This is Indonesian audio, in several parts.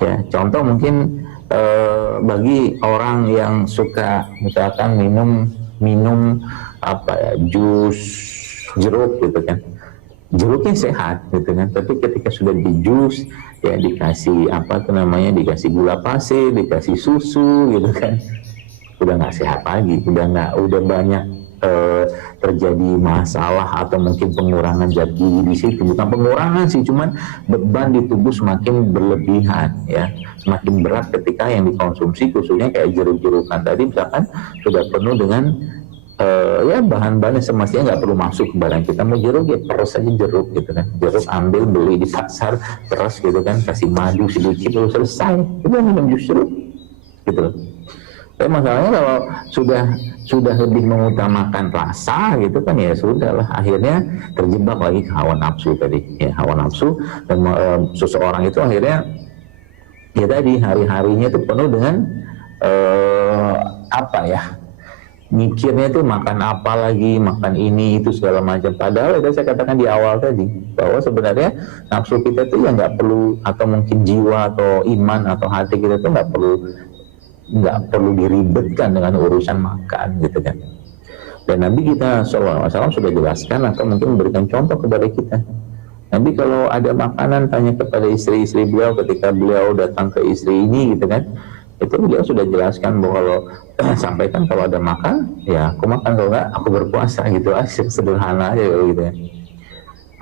Ya, contoh mungkin bagi orang yang suka misalkan minum apa ya, jus jeruk gitu kan, jeruknya sehat gitu kan, tapi ketika sudah di jus ya dikasih apa tuh namanya, dikasih gula pasir, dikasih susu gitu kan, udah nggak sehat lagi, udah banyak terjadi masalah atau mungkin pengurangan zat gizi di situ. Bukan pengurangan sih, cuman beban di tubuh semakin berlebihan ya, semakin berat ketika yang dikonsumsi khususnya kayak jeruk-jerukan tadi misalkan sudah penuh dengan ya bahan-bahan yang semestinya nggak perlu masuk ke badan kita. Mau jeruk ya peres aja jeruk gitu kan, jeruk ambil beli di pasar peres gitu kan, kasih madu sedikit lalu selesai, udah minum jus jeruk gitu. Tapi masalahnya kalau sudah lebih mengutamakan rasa gitu kan, ya sudahlah, akhirnya terjebak lagi ke hawa nafsu tadi ya, hawa nafsu. Dan seseorang itu akhirnya ya tadi hari-harinya itu penuh dengan apa ya, mikirnya itu makan apa lagi, makan ini itu segala macam. Padahal itu saya katakan di awal tadi bahwa sebenarnya nafsu kita itu ya nggak perlu, atau mungkin jiwa atau iman atau hati kita itu nggak perlu diribetkan dengan urusan makan gitu kan. Dan Nabi kita SAW sudah jelaskan atau mungkin memberikan contoh kepada kita. Nabi kalau ada makanan tanya kepada istri-istri beliau ketika beliau datang ke istri ini gitu kan, itu beliau sudah jelaskan bahwa kalau sampaikan kalau ada makan ya aku makan, kalau enggak aku berpuasa gitu aja, sederhana aja gitu ya.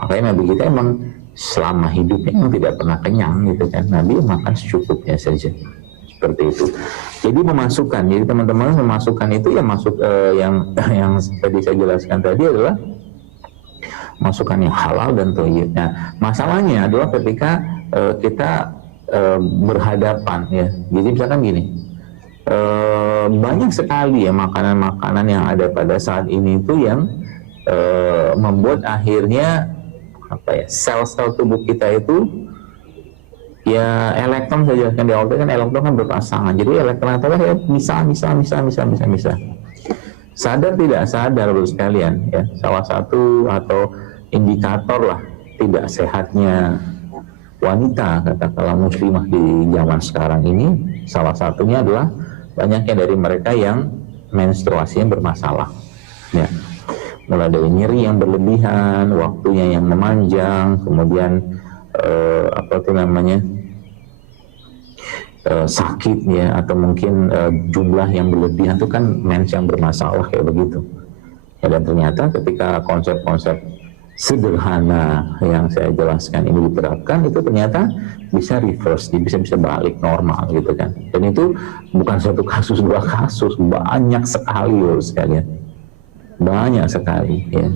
Makanya Nabi kita emang selama hidupnya emang tidak pernah kenyang gitu kan, Nabi makan secukupnya saja seperti itu. Jadi memasukkan, jadi teman-teman memasukkan itu ya masuk yang tadi saya jelaskan tadi adalah masukan yang halal dan thayyib. Nah, masalahnya adalah ketika kita berhadapan ya. Jadi misalkan gini, banyak sekali ya makanan-makanan yang ada pada saat ini itu yang membuat akhirnya apa ya, sel-sel tubuh kita itu ya elektron, saya jelaskan di awal kan, elektron kan berpasangan. Jadi elektron itu ya misal. Sadar tidak sadar Bapak sekalian ya, salah satu atau indikator lah tidak sehatnya wanita katakanlah muslimah di zaman sekarang ini, salah satunya adalah banyaknya dari mereka yang menstruasinya bermasalah ya, mulai dari nyeri yang berlebihan, waktunya yang memanjang, kemudian apa tuh namanya, sakit ya, atau mungkin jumlah yang berlebihan itu kan mens yang bermasalah kayak begitu ya. Dan ternyata ketika konsep-konsep sederhana yang saya jelaskan ini diterapkan, itu ternyata bisa reverse, bisa balik normal gitu kan. Dan itu bukan satu kasus, dua kasus, banyak sekali loh sekalian, banyak sekali ya.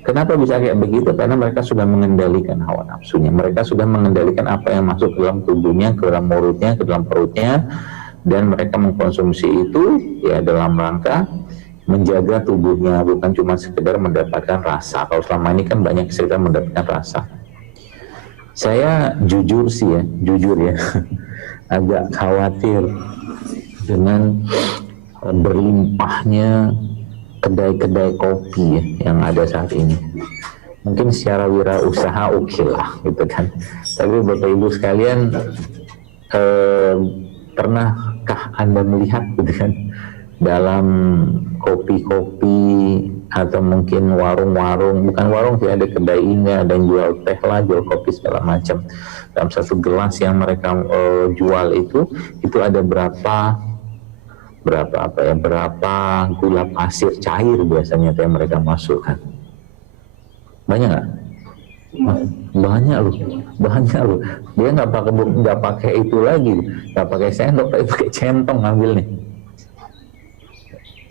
Kenapa bisa kayak begitu? Karena mereka sudah mengendalikan hawa nafsunya, mereka sudah mengendalikan apa yang masuk ke dalam tubuhnya, ke dalam mulutnya, ke dalam perutnya, dan mereka mengkonsumsi itu ya dalam rangka menjaga tubuhnya, bukan cuma sekedar mendapatkan rasa. Kalau selama ini kan banyak sekedar mendapatkan rasa. Saya jujur ya, agak khawatir dengan berlimpahnya kedai-kedai kopi ya, yang ada saat ini. Mungkin secara wirausaha oke lah gitu kan, tapi Bapak Ibu sekalian, pernahkah Anda melihat gitu kan, dalam kopi-kopi atau mungkin warung-warung, bukan warung sih, ada kedai ini, ada yang jual teh lah, jual kopi segala macam. Dalam satu gelas yang mereka jual itu ada berapa gula pasir cair biasanya yang mereka masukkan. Banyak nggak? Banyak loh. Dia nggak pakai itu lagi, nggak pakai sendok, tapi pakai centong ngambil nih.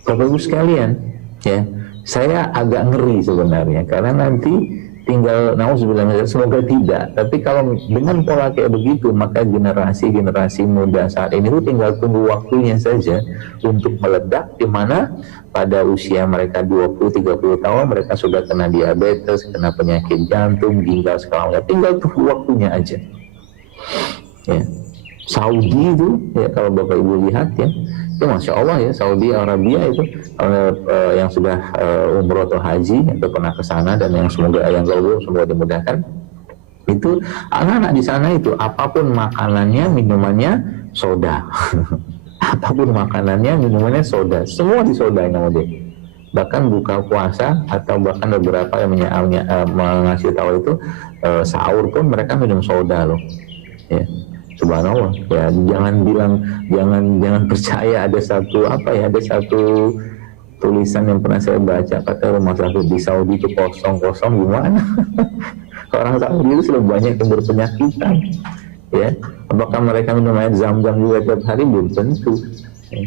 Bapak Ibu sekalian, ya, saya agak ngeri sebenarnya, karena nanti tinggal nauzubillah, semoga tidak, tapi kalau dengan pola kayak begitu, maka generasi muda saat ini itu tinggal tunggu waktunya saja untuk meledak, di mana pada usia mereka 20-30 tahun mereka sudah kena diabetes, kena penyakit jantung, ginjal segala macam, tinggal tunggu waktunya aja ya. Saudi itu ya, kalau Bapak Ibu lihat ya, itu Masya Allah ya, Saudi Arabia itu yang sudah umroh atau haji atau pernah ke sana, dan yang semoga yang lalu semoga dimudahkan Itu anak-anak di sana itu apapun makanannya, minumannya soda. Apapun makanannya, minumannya soda. Semua disodain sama dia. Bahkan buka puasa atau bahkan beberapa yang mengasih tahu itu sahur pun mereka minum soda loh. Ya. Subhanallah. Ya, jangan percaya ada satu tulisan yang pernah saya baca, kata rumah sakit di Saudi itu kosong gimana? Orang Saudi itu sudah banyak yang berpenyakitan, ya. Apakah mereka minum air zam-zam juga tiap hari? Belum tentu, ya.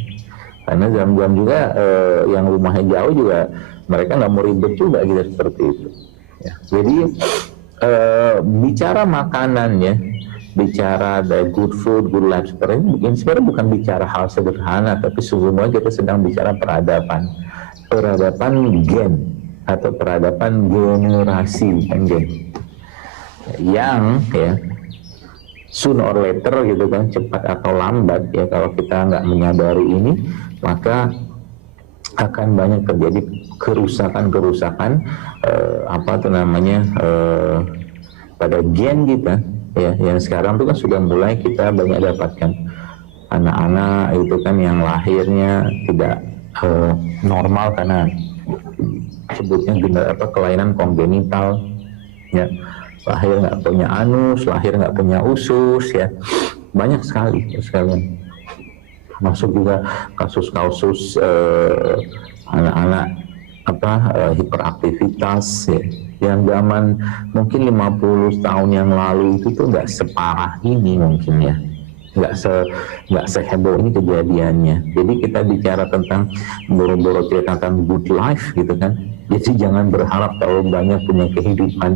Karena zam-zam juga yang rumahnya jauh juga mereka nggak mau ribet juga gitu seperti itu, ya. Jadi bicara makanannya, bicara the good food, good life ini sebenarnya bukan bicara hal sederhana, tapi sesungguhnya kita sedang bicara peradaban gen atau peradaban generasi gen yang ya sooner or later gitu kan, cepat atau lambat ya, kalau kita nggak menyadari ini maka akan banyak terjadi kerusakan pada gen kita ya, yang sekarang itu kan sudah mulai kita banyak dapatkan anak-anak itu kan yang lahirnya tidak normal karena sebutnya kelainan kongenital ya, lahir nggak punya anus, lahir nggak punya usus ya, banyak sekali sekalian. Masuk juga kasus-kasus anak-anak hiperaktivitas ya, yang zaman mungkin 50 tahun yang lalu itu tuh nggak separah ini mungkin ya, nggak seheboh ini kejadiannya. Jadi kita bicara tentang boro-boro cerita tentang good life gitu kan, jadi jangan berharap terlalu banyak punya kehidupan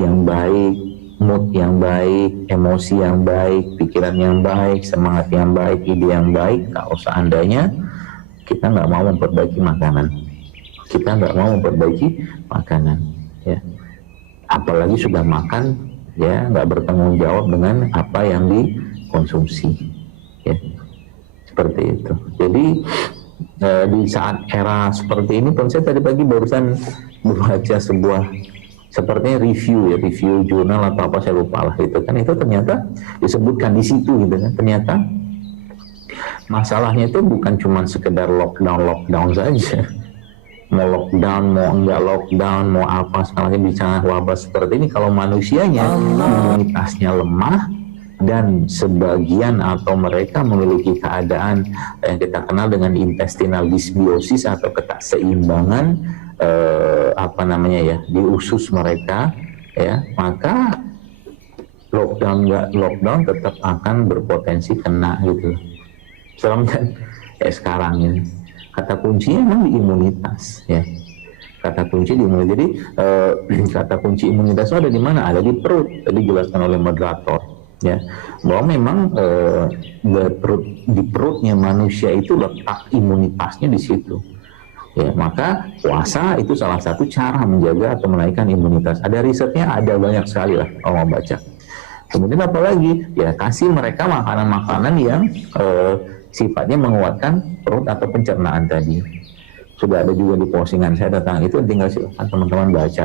yang baik, mood yang baik, emosi yang baik, pikiran yang baik, semangat yang baik, ide yang baik kalau seandainya kita nggak mau memperbaiki makanan, ya. Apalagi sudah makan ya nggak bertanggung jawab dengan apa yang dikonsumsi ya, seperti itu. Jadi di saat era seperti ini pun, saya tadi pagi barusan membaca sebuah sepertinya review jurnal atau apa saya lupa lah, itu kan, itu ternyata disebutkan di situ gitu kan, ternyata masalahnya itu bukan cuma sekedar lockdown saja. Mau lockdown, mau enggak lockdown, mau apa, sekarang bicara wabah seperti ini, kalau manusianya imunitasnya lemah dan sebagian atau mereka memiliki keadaan yang kita kenal dengan intestinal dysbiosis atau ketakseimbangan di usus mereka ya, maka lockdown nggak lockdown tetap akan berpotensi kena gitu. Serem kan sekarang ini. Kata kuncinya memang di imunitas ya. Kata kunci di imunitas. Jadi kata kunci imunitas itu ada di mana? Ada di perut. Tadi dijelaskan oleh moderator ya, bahwa memang di perutnya manusia itu letak imunitasnya di situ. Ya, maka puasa itu salah satu cara menjaga atau menaikkan imunitas. Ada risetnya, ada banyak sekali lah kalau mau baca. Kemudian apa lagi? Ya kasih mereka makanan-makanan yang sifatnya menguatkan perut atau pencernaan tadi. Sudah ada juga di postingan saya tentang itu, tinggal silakan teman-teman baca.